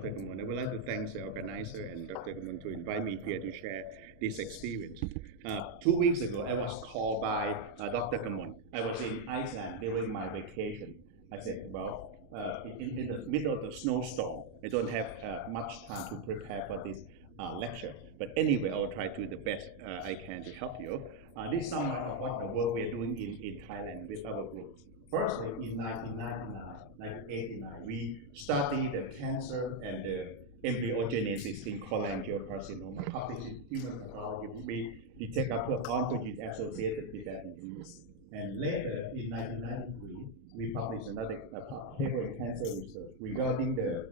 Dr. Kamon. I would like to thank the organizer and Dr. Kamon to invite me here to share this experience. 2 weeks ago, I was called by Dr. Kamon. I was in Iceland during my vacation. I said, well, in the middle of the snowstorm, I don't have much time to prepare for this lecture. But anyway, I will try to do the best I can to help you. This is some of what the work we are doing in Thailand with our group. Firstly, in 1989, we studied the cancer and the embryogenesis in cholangiocarcinoma, published in Human Pathology. We detect a couple of oncogenes associated with that disease. And later, in 1993, we published another paper in cancer research regarding the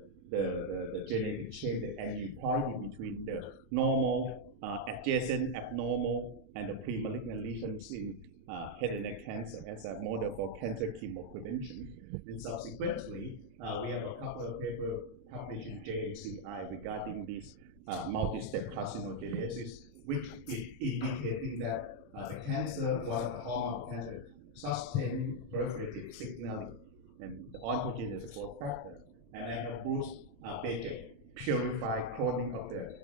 genetic change, the aneuploidy between the normal, adjacent, abnormal, and the pre-malignant lesions in head and neck cancer as a model for cancer chemo prevention. And subsequently, we have a couple of papers published in JNCI regarding this multi-step carcinogenesis, which is indicating that the cancer, one of the hallmark of cancer, sustained proliferative signaling, and the oncogene is a growth factor. And I have Bruce Bajek, purified cloning of the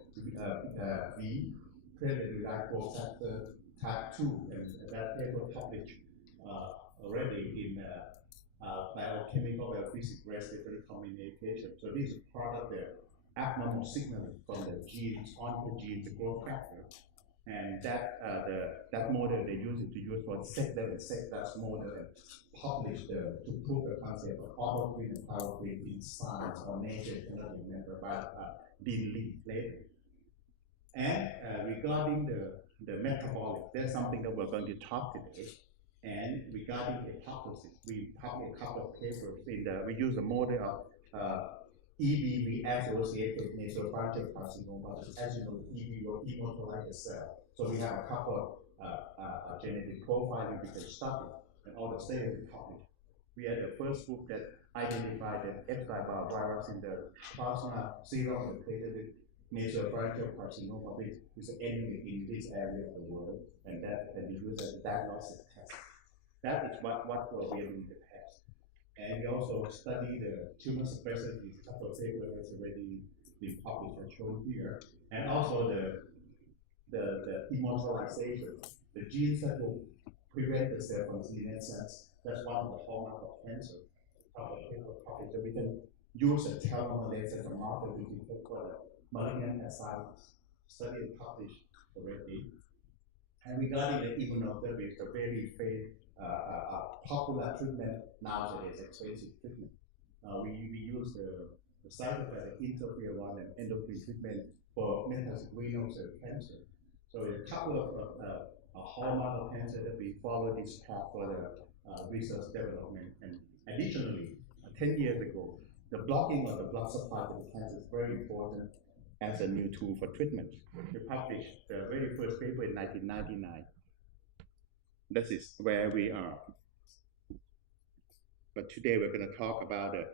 V, predator growth factor type 2, and that paper published already in biochemical biophysics respiratory communication. So this is part of the abnormal signaling from the genes, oncogenes, the growth factor. And that that model they use it to use for sector and sectors model and published to prove the concept of autocrine and paracrine in Science or Nature, cannot remember, by Dean Lee later. And regarding the metabolic, there's something that we're going to talk today. And regarding hypothesis, we published a couple of papers in we use a model of EBV associated nasopharyngeal carcinoma. As you know, EBV will immortalize the cell. So we have a couple of genetic profiling we can study, and all the studies we published. We are the first group that identified the Epstein-Barr virus in the plasma serum and created nasopharyngeal carcinoma, which is endemic in this area of the world, and that can be used as a diagnostic test. That is what we are doing in the past. And we also study the tumor suppressor. This couple of papers has already been published and shown here, and also the immortalization, the genes that will prevent the cell from senescence. That's one of the hallmarks of cancer. So we can use a telomerase as a marker to detect for the malignant ascites. Study is published already. And regarding the immunotherapy, it's a very popular treatment nowadays, expensive treatment. We use the cytokine interferon and endocrine treatment for metastatic renal cell cancer. So a couple of hallmark of cancer that we follow this path for the research development. And additionally, 10 years ago, the blocking of the blood supply to the cancer is very important as a new tool for treatment. We published the very first paper in 1999. This is where we are. But today we're going to talk about the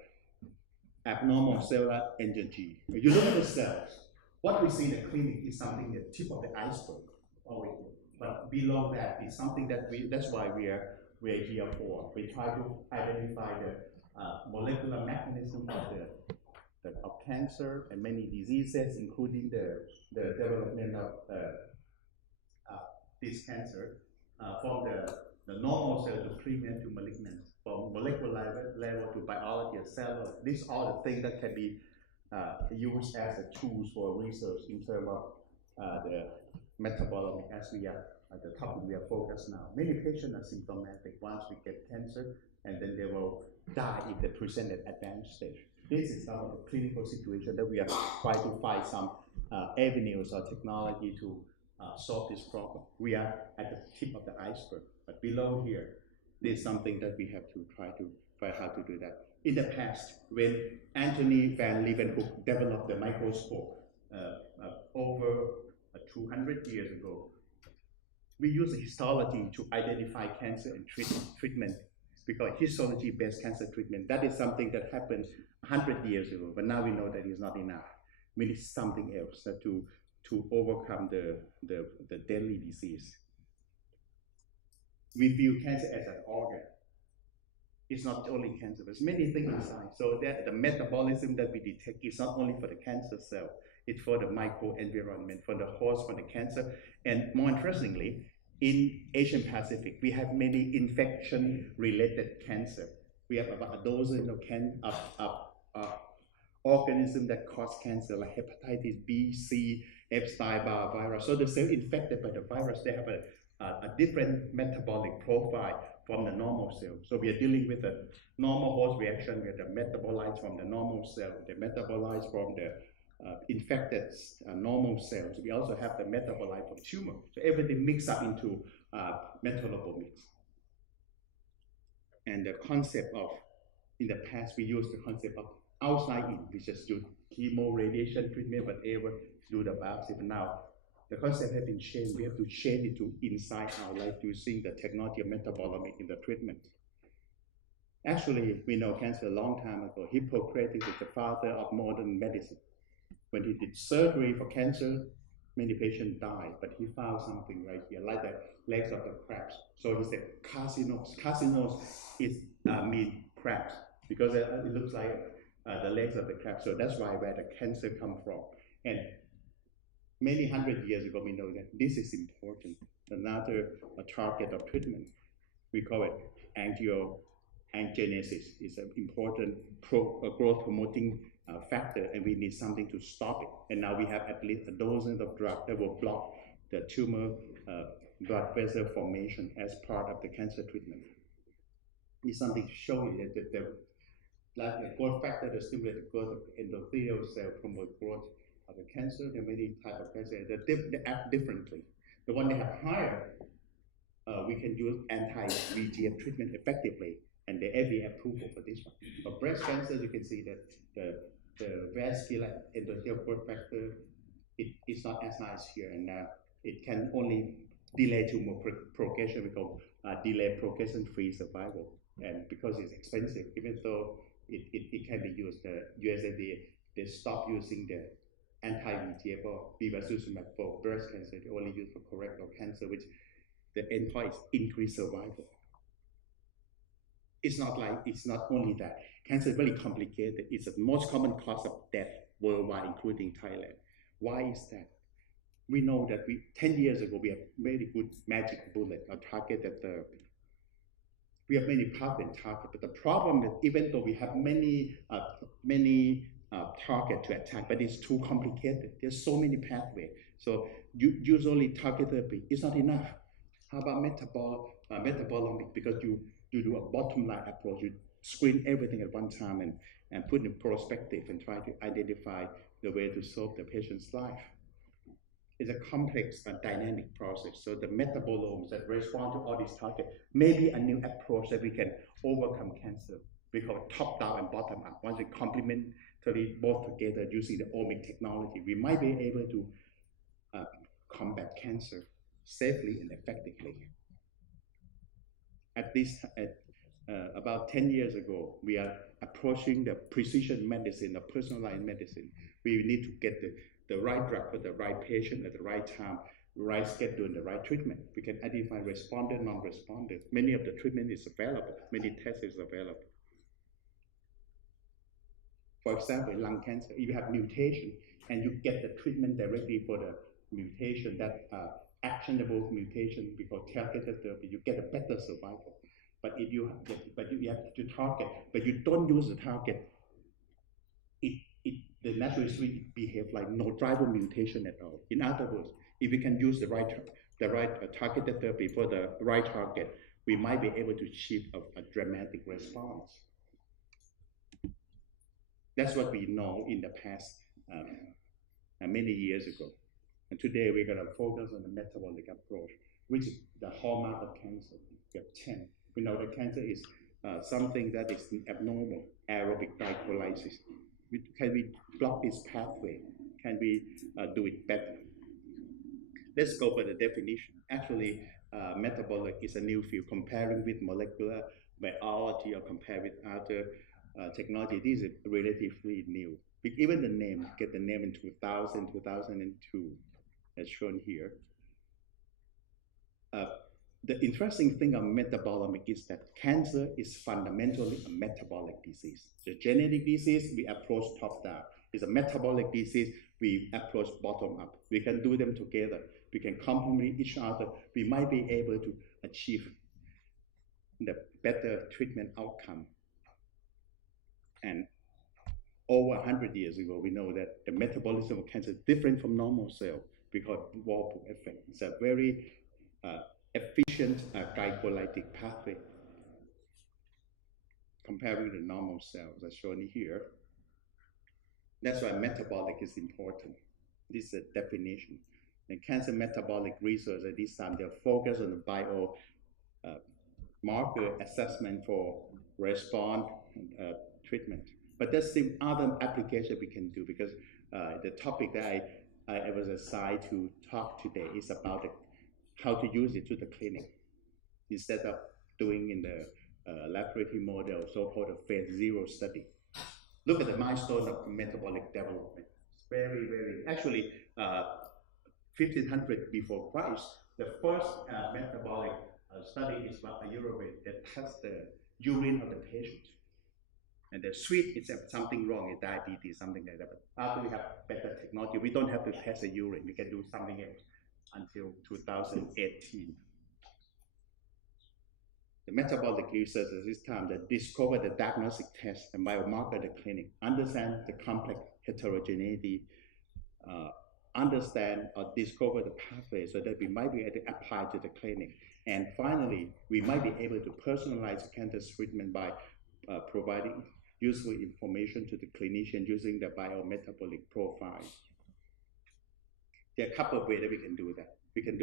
abnormal cellular energy. When you look at the cells, what we see in the clinic is something the tip of the iceberg. But below that is something that that's why we are here for. We try to identify the molecular mechanism of cancer and many diseases, including the development of this cancer from the normal cell to treatment to malignant, from molecular level to biology of cellular. These are the things that can be used as a tools for research in terms of the metabolomics, as we are at the topic we are focused now. Many patients are symptomatic once we get cancer, and then they will die if they present at advanced stage. This is some of the clinical situation that we are trying to find some avenues or technology to solve this problem. We are at the tip of the iceberg, but below here, there's something that we have to try how to do that. In the past, when Anthony van Leeuwenhoek developed the microscope over 200 years ago, we use histology to identify cancer and treatment, because histology-based cancer treatment, that is something that happened 100 years ago, but now we know that is not enough. We need something else to overcome the deadly disease. We view cancer as an organ. It's not only cancer, there's many things inside. So that the metabolism that we detect is not only for the cancer cell, it's for the microenvironment, for the host, for the cancer. And more interestingly, in Asian Pacific, we have many infection-related cancer. We have about a dozen of organisms that cause cancer, like hepatitis B, C, Epstein-Barr virus. So the cell infected by the virus, they have a different metabolic profile from the normal cell. So we are dealing with a normal host reaction with the metabolites from the normal cell, the metabolites from the infected normal cells. We also have the metabolite from tumor. So everything mixed up into metabolomics. And the concept of, in the past, we used the concept of outside in, we just do chemo, radiation treatment, whatever, do the biopsy. But now the concept has been changed. We have to change it to inside out, like using the technology of metabolomics in the treatment. Actually, we know cancer a long time ago. Hippocrates is the father of modern medicine. When he did surgery for cancer, many patients died, but he found something right here, like the legs of the crabs. So he said carcinos. Carcinos is mean crabs, because it looks like the legs of the crab. So that's why where the cancer come from. And many hundred years ago, we know that this is important. Another target of treatment, we call it angiogenesis. It's an important growth promoting factor, and we need something to stop it. And now we have at least a dozen of drugs that will block the tumor blood vessel formation as part of the cancer treatment. It's something to show you that like the growth factor that stimulate the growth of endothelial cell promote growth of the cancer. There are many types of cancer that act differently. The one that have higher, we can use anti-VEGF treatment effectively, and the FDA approval for this one. For breast cancer, you can see that the vascular endothelial growth factor, it's not as nice here, and it can only delay tumor progression. We call delay progression-free survival, and because it's expensive, even though it can be used, the US FDA, they stopped using the anti-VEGF or bevacizumab for breast cancer. They only use for colorectal cancer, which the endpoint is increased survival. It's not only that. Cancer is very complicated. It's the most common cause of death worldwide, including Thailand. Why is that? We know that 10 years ago, we have very good magic bullet, a targeted therapy. We have many targets, but the problem is, even though we have many targets to attack, but it's too complicated. There's so many pathways. So usually target therapy is not enough. How about metabolomics? Because you do a bottom line approach. You screen everything at one time and put in perspective and try to identify the way to solve the patient's life. It's a complex and dynamic process. So the metabolomes that respond to all these targets may be a new approach that we can overcome cancer. We call it top down and bottom up. Once we complementary both together using the omic technology, we might be able to combat cancer safely and effectively. About 10 years ago, we are approaching the precision medicine, the personalized medicine. We need to get the right drug for the right patient at the right time, right schedule, and the right treatment. We can identify responder, non-responder. Many of the treatment is available. Many tests is available. For example, in lung cancer, if you have mutation and you get the treatment directly for the mutation, that actionable mutation, because targeted therapy, you get a better survival. But if you have to target, but you don't use the target, the natural history behave like no driver mutation at all. In other words, if we can use the right targeted therapy for the right target, we might be able to achieve a dramatic response. That's what we know in the past many years ago. And today we're going to focus on the metabolic approach, which is the hallmark of cancer. We have 10. We know that cancer is something that is abnormal, aerobic glycolysis. Can we block this pathway? Can we do it better? Let's go for the definition. Actually, metabolic is a new field. Comparing with molecular biology or compare with other technology, this is relatively new. Even the name, get the name in 2000, 2002, as shown here. The interesting thing of metabolomic is that cancer is fundamentally a metabolic disease. The genetic disease, we approach top down. It's a metabolic disease, we approach bottom up. We can do them together. We can complement each other. We might be able to achieve the better treatment outcome. And over 100 years ago, we know that the metabolism of cancer is different from normal cell because Whirlpool effect. It's a very efficient glycolytic pathway compared with the normal cells as shown here. That's why metabolic is important. This is a definition. The cancer metabolic research at this time, they're focused on the bio marker assessment for response treatment. But there's still other applications we can do because the topic that I was assigned to talk today is about how to use it to the clinic instead of doing in the laboratory model, so-called a phase 0 study. Look at the milestone of metabolic development. Very, very, actually, 1500 before Christ, the first metabolic study is about a urine that tests the urine of the patient. And the sweet is something wrong, it's diabetes, something like that. But after we have better technology, we don't have to test the urine, we can do something else until 2018. The metabolic research at this time that discovered the diagnostic test and biomarker at the clinic, understand the complex heterogeneity, understand or discover the pathway so that we might be able to apply to the clinic. And finally, we might be able to personalize cancer treatment by providing useful information to the clinician using the biometabolic profile. There are a couple of ways that we can do that. We can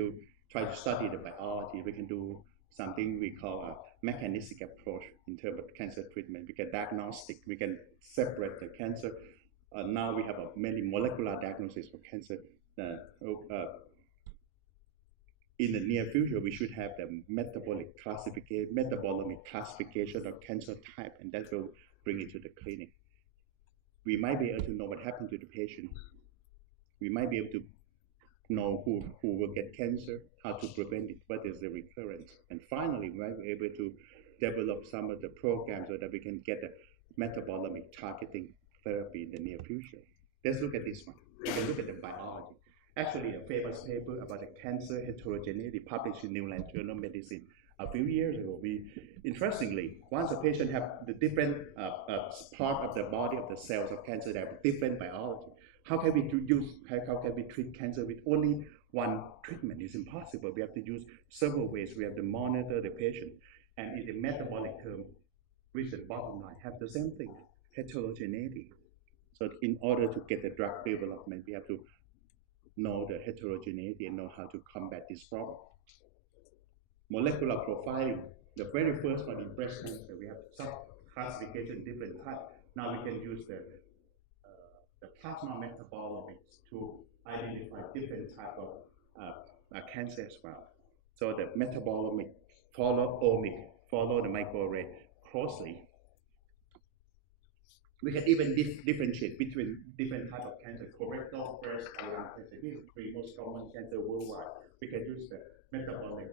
try to study the biology. We can do something we call a mechanistic approach in terms of cancer treatment. We can diagnostic. We can separate the cancer. Now we have many molecular diagnosis for cancer. In the near future, we should have the metabolomic classification of cancer type, and that will bring it to the clinic. We might be able to know what happened to the patient. We might be able to know who will get cancer, how to prevent it, what is the recurrence. And finally, we might be able to develop some of the programs so that we can get a metabolomic targeting therapy in the near future. Let's look at this one. We can look at the biology. Actually, a famous paper about the cancer heterogeneity published in New England Journal of Medicine a few years ago. Interestingly, once a patient have the different part of the body of the cells of cancer, they have different biology. How can we treat cancer with only one treatment? It's impossible. We have to use several ways. We have to monitor the patient. And in the metabolic term, which the bottom line, have the same thing, heterogeneity. So in order to get the drug development, we have to know the heterogeneity and know how to combat this problem. Molecular profiling, the very first one in breast cancer, we have sub-classification, different types. Now we can use the plasma metabolomics to identify different type of cancer as well. So the metabolomic follow the microarray closely. We can even differentiate between different types of cancer, colorectal, breast, and lung cancer. These are three most common cancer worldwide. We can use the metabolic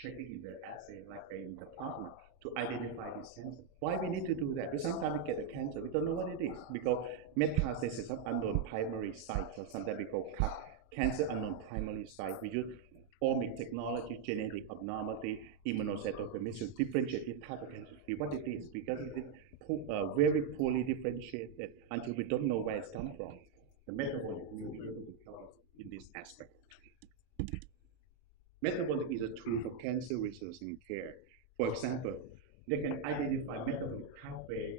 checking in the assay, like in the plasma, to identify this cancer. Why we need to do that? Because sometimes we get a cancer, we don't know what it is, because metastasis of unknown primary site, or sometimes we call cancer unknown primary site. We use omic technology, genetic abnormality, immunocytochemistry to differentiate this type of cancer, what it is, because it is very poorly differentiated until we don't know where it's come from. The metabolic will be able to help us in this aspect. Metabolic is a tool for cancer research and care. For example, they can identify metabolic pathway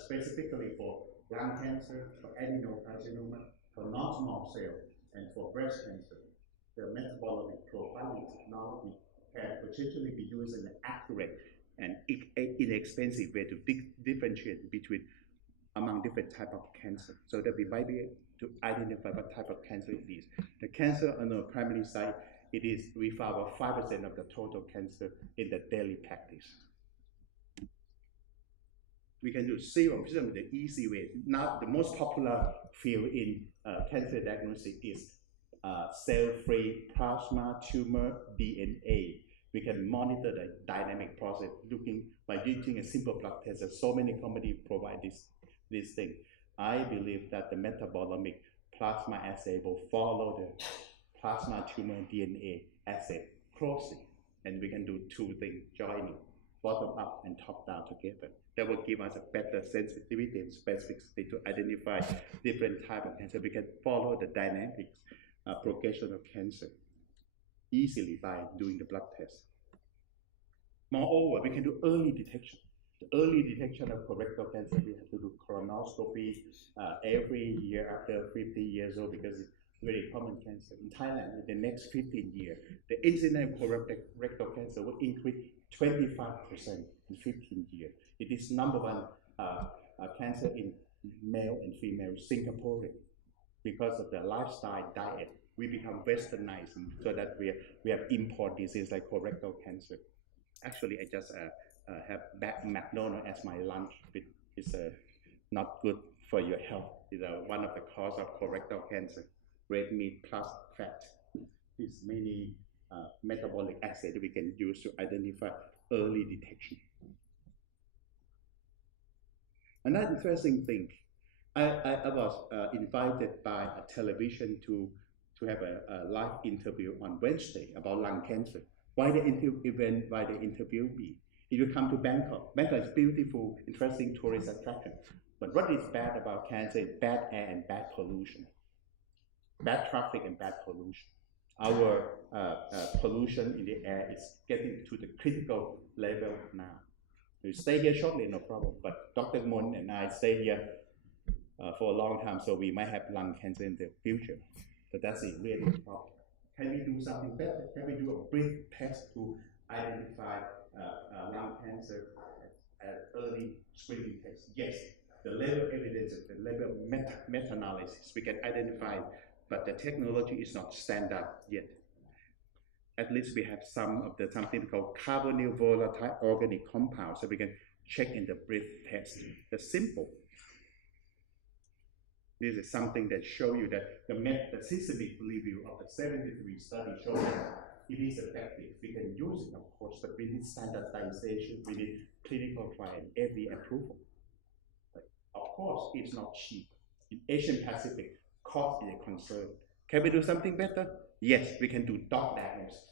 specifically for lung cancer, for adenocarcinoma, for non-small cell, and for breast cancer. The metabolic profiling technology can potentially be used in an accurate and inexpensive way to differentiate between among different types of cancer, so that we might be able to identify what type of cancer it is. The cancer on the primary side, we found about 5% of the total cancer in the daily practice. We can do serum the easy way. Now, the most popular field in cancer diagnosis is cell-free plasma tumor DNA. We can monitor the dynamic process looking by using a simple blood test. So many companies provide this thing. I believe that the metabolomic plasma assay will follow the plasma tumor DNA assay closely, and we can do two things joining, bottom up and top down together. That will give us a better sensitivity and specificity to identify different types of cancer. We can follow the dynamics progression of cancer easily by doing the blood test. Moreover, we can do early detection. The early detection of colorectal cancer, we have to do colonoscopy every year after 50 years old because it's very common cancer. In Thailand, in the next 15 years, the incidence of colorectal cancer will increase 25% in 15 years. It is number one cancer in male and female Singaporean. Because of the lifestyle diet, we become westernized so that we have import disease like colorectal cancer. Actually, I just have McDonald's as my lunch. It's not good for your health. It's one of the causes of colorectal cancer. Red meat plus fat. There's many metabolic assays we can use to identify early detection. Another interesting thing, I was invited by a television to have a live interview on Wednesday about lung cancer. Why they interview me? If you come to Bangkok, Bangkok is beautiful, interesting tourist attraction. But what is bad about cancer is bad air and bad pollution. Bad traffic and bad pollution. Our pollution in the air is getting to the critical level now. We stay here shortly, no problem. But Dr. Mon and I stay here for a long time, so we might have lung cancer in the future. So that's a really problem. Can we do something better? Can we do a breath test to identify lung cancer at early screening test? Yes. The level of evidence, the level of meta-analysis, we can identify, but the technology is not standard yet. At least we have something called carbonyl volatile organic compounds, so we can check in the breath test. The simple. This is something that shows you that the systemic review of the 73 study shows that it is effective. We can use it, of course, but we need standardization, we need clinical trial and FDA approval. But of course, it's not cheap. In Asian Pacific, cost is a concern. Can we do something better? Yes, we can do dog diagnosis.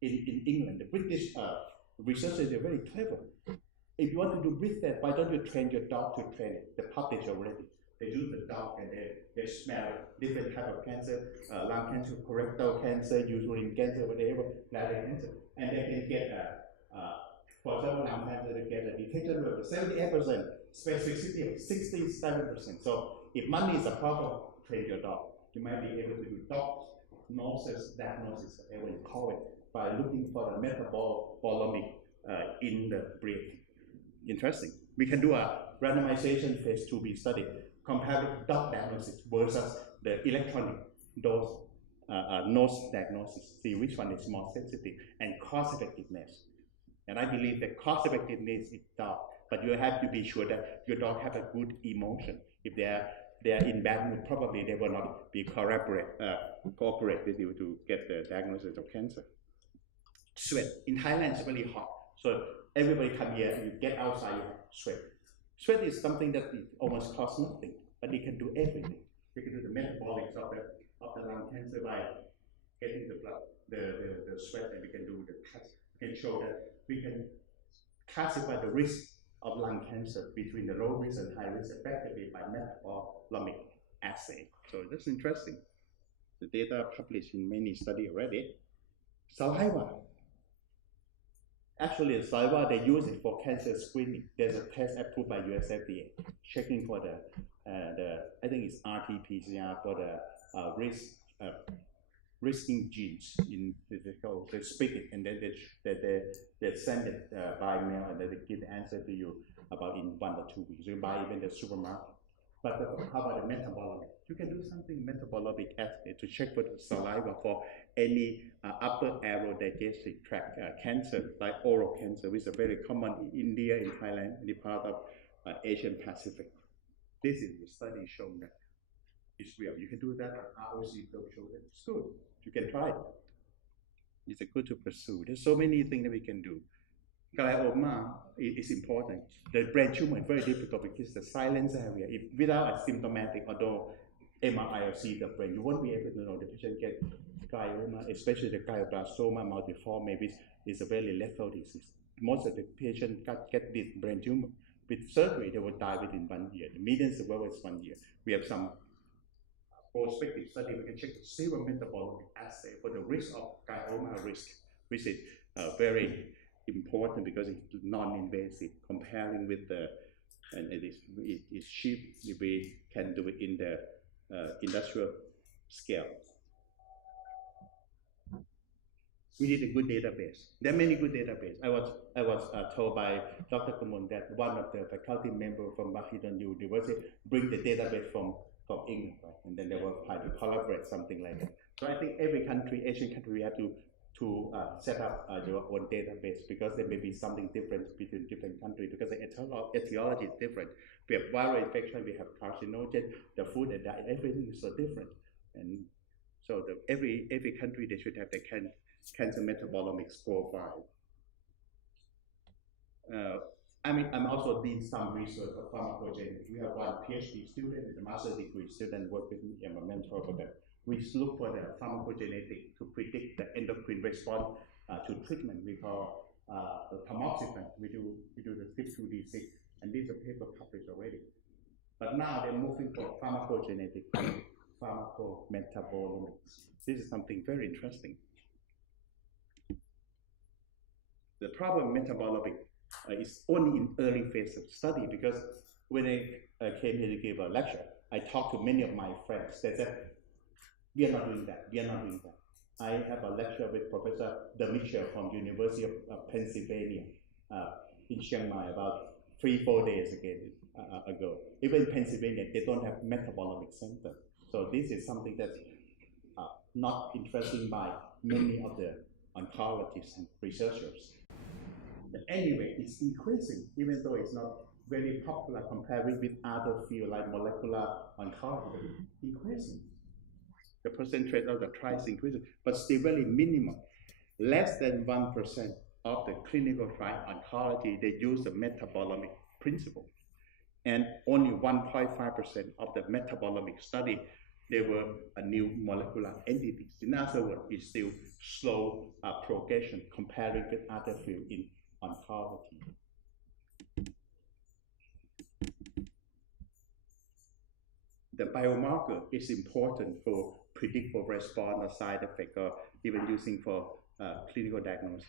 In England, the British researchers are very clever. If you want to do breath test, why don't you train your dog to train it? They publish already. They use the dog and they smell different type of cancer, lung cancer, colorectal cancer, uterine cancer, whatever, bladder cancer, and they can get for example, lung cancer, they get a detection rate of 78%, specificity of 67%. So if money is a problem, train your dog. You might be able to do diagnosis, whatever you call it, by looking for the metabolomic in the breath. Interesting. We can do a randomization phase 2b study comparing dog diagnosis versus the electronic nose diagnosis. See which one is more sensitive and cost effectiveness. And I believe that cost effectiveness is dog, but you have to be sure that your dog have a good emotion. If they are in bad mood, probably they will not be cooperate with you to get the diagnosis of cancer. Sweat. In Thailand, it's really hot. So everybody come here, you get outside, sweat. Sweat is something that almost costs nothing, but it can do everything. We can do the metabolics of the lung cancer by getting the blood, the sweat, and we can do the test. We can show that we can classify the risk of lung cancer between the low risk and high risk effectively by metabolomic assay. So that's interesting. The data published in many studies already. Saliva. Actually, the saliva, they use it for cancer screening. There's a test approved by US FDA, checking for the I think it's RT-PCR for the risking genes in physical. They speak it and then they send it by mail and then they give the answer to you about in 1 or 2 weeks. You buy even the supermarket. But how about the metabolomic? You can do something metabolomic assay to check for the saliva for any upper airway digestive tract cancer, like oral cancer, which is very common in India, in Thailand, in the part of Asian Pacific. This is the study showing that It's real. You can do that on ROC field children. It's good. You can try it. It's good to pursue. There's so many things that we can do. Glioma is important. The brain tumor is very difficult because the silence area, if without a symptomatic, although MRI or see the brain, you won't be able to know the patient get glioma, especially the glioblastoma multiforme, which is a very lethal disease. Most of the patients get this brain tumor. With surgery, they will die within 1 year. The median survival is 1 year. We have some prospective study. We can check the serum metabolic assay for the risk of glioma risk, which is very important because it's non-invasive. Comparing with the, and it is cheap if we can do it in the industrial scale. We need a good database. There are many good databases. I was told by Dr. Kumon that one of the faculty members from Washington University bring the database from England, right? And then they will try to collaborate something like that. So I think every country, Asian country, we have to set up your own database because there may be something different between different countries because the etiology is different. We have viral infection, we have carcinogen, the food and diet, everything is so different. And so every country, they should have the cancer metabolomics profile. I'm also doing some research on pharmacogenetics. We have one PhD student and a master's degree student work with me. I'm a mentor for them. We look for the pharmacogenetic to predict the endocrine response to treatment. We call the tamoxifen. We do the CYP2D6, and these are paper published already. But now they're moving for pharmacogenetic, pharmacometabolomics. This is something very interesting. The problem metabolomic is only in early phase of study because when I came here to give a lecture, I talked to many of my friends. They said, we are not doing that. We are not doing that. I have a lecture with Professor Demichel from University of Pennsylvania in Chiang Mai about 3-4 days ago. Even in Pennsylvania, they don't have metabolomic center. So this is something that's not interesting by many of the oncologists and researchers. But anyway, it's increasing, even though it's not very popular comparing with other fields like molecular oncology. Increasing. The percentage of the trials is increasing, but still very minimal. Less than 1% of the clinical trial oncology, they use the metabolomic principle. And only 1.5% of the metabolomic study, they were a new molecular entities. In other words, it's still slow progression comparing with other fields in oncology. The biomarker is important for predictable response or side effect or even using for clinical diagnosis.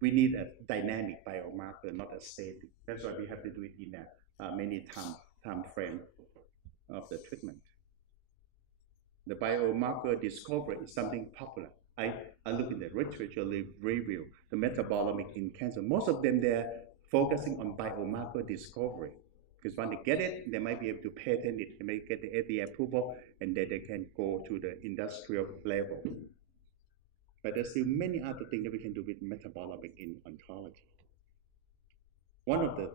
We need a dynamic biomarker, not a static. That's why we have to do it in a many time frame of the treatment. The biomarker discovery is something popular. I look in the literature review, the metabolomic in cancer. Most of them, they're focusing on biomarker discovery. Because when they get it, they might be able to patent it, they may get the FDA approval, and then they can go to the industrial level. But there's still many other things that we can do with metabolomic in oncology. One of the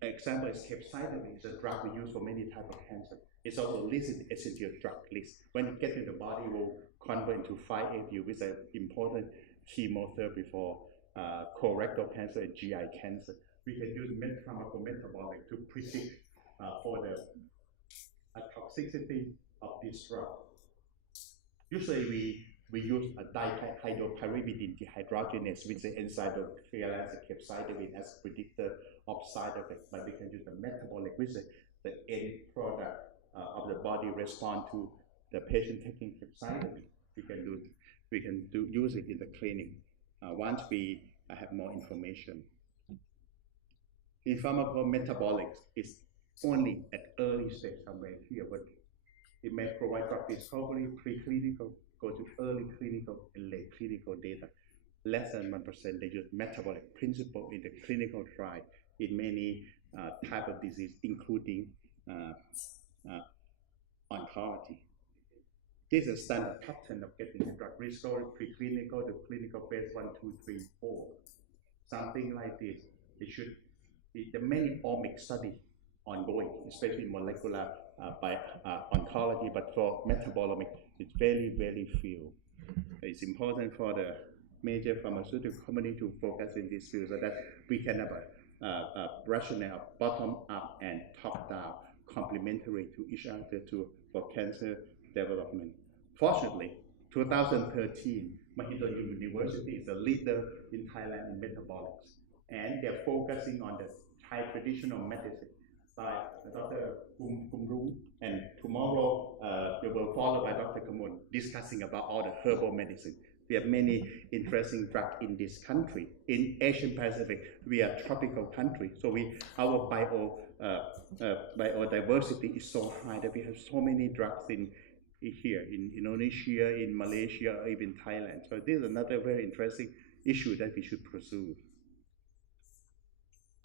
examples is capecitabine. It's a drug we use for many types of cancer. It's also listed as a drug list. When it gets in the body, it will convert into 5-FU, which is an important chemotherapy for colorectal cancer and GI cancer. We can use pharmacometabolic to predict for the toxicity of this drug. Usually we use a dihydropyrimidine dehydrogenase with the enzyme of clearance capecitabine as predictor of side effects, but we can use the metabolic with the end product of the body respond to the patient taking capecitabine. We can use it in the clinic once we have more information. In pharmacometabolics, it's only at early stage somewhere here, but it may provide drug discovery, preclinical, go to early clinical and late clinical data. Less than 1% they use metabolic principle in the clinical trial in many type of disease, including oncology. This is a standard pattern of getting the drug discovery, preclinical, the clinical phase 1, 2, 3, 4. Something like this. It should. The many omic study ongoing, especially molecular by oncology, but for metabolomic, it's very, very few. It's important for the major pharmaceutical company to focus in this field so that we can have a rationale bottom up and top down, complementary to each other for cancer development. Fortunately, 2013, Mahidol University is a leader in Thailand in metabolics, and they're focusing on the Thai traditional medicine by Dr. Kumru, and tomorrow we will follow by Dr. Kamun discussing about all the herbal medicine. We have many interesting drugs in this country. In Asian Pacific, we are a tropical country, so our biodiversity is so high that we have so many drugs here in Indonesia, in Malaysia, or even Thailand. So this is another very interesting issue that we should pursue.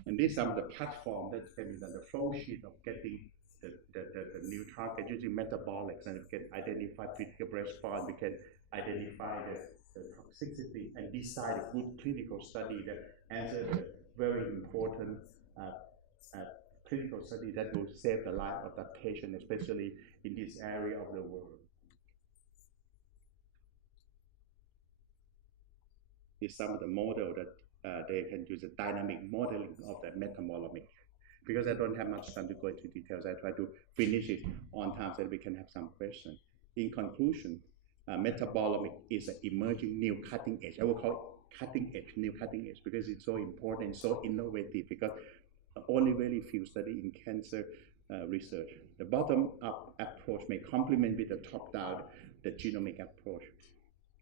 And these are the platform that can be the flow sheet of getting the new target using metabolics, and we can identify critical response, we can identify the toxicity and decide a good clinical study that answers the very important clinical study that will save the life of that patient, especially in this area of the world. Is some of the model that they can use a dynamic modeling of the metabolomic. Because I don't have much time to go into details, I try to finish it on time so that we can have some questions. In conclusion, metabolomic is an emerging new cutting edge. I will call it cutting edge, new cutting edge, because it's so important, so innovative, because only very few study in cancer research. The bottom-up approach may complement with the top-down, the genomic approach.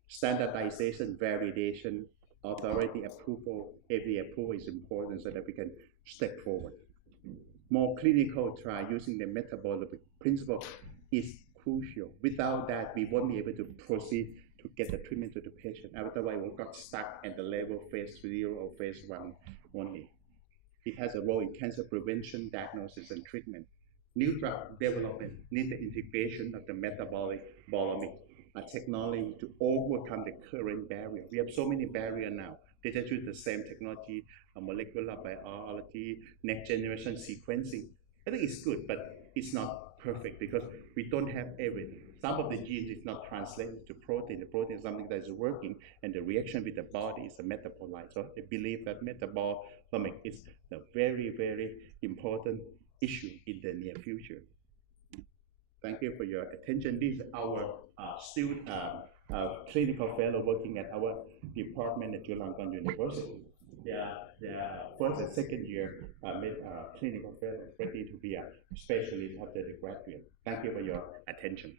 Standardization, validation, authority approval, FDA approval is important so that we can step forward. More clinical trial using the metabolic principle is crucial. Without that, we won't be able to proceed to get the treatment to the patient. Otherwise, we got stuck at the level phase 0 or phase 1 only. It has a role in cancer prevention, diagnosis, and treatment. New drug development needs the integration of the metabolic technology to overcome the current barrier. We have so many barriers now. They just use the same technology, molecular biology, next generation sequencing. I think it's good, but it's not perfect because we don't have everything. Some of the genes is not translated to protein. The protein is something that is working, and the reaction with the body is a metabolite. So I believe that metabolomic is a very, very important issue in the near future. Thank you for your attention. This is our student, clinical fellow working at our department at Chulalongkorn University. They are first and second year clinical fellow, ready to be a specialist after the graduate. Thank you for your attention.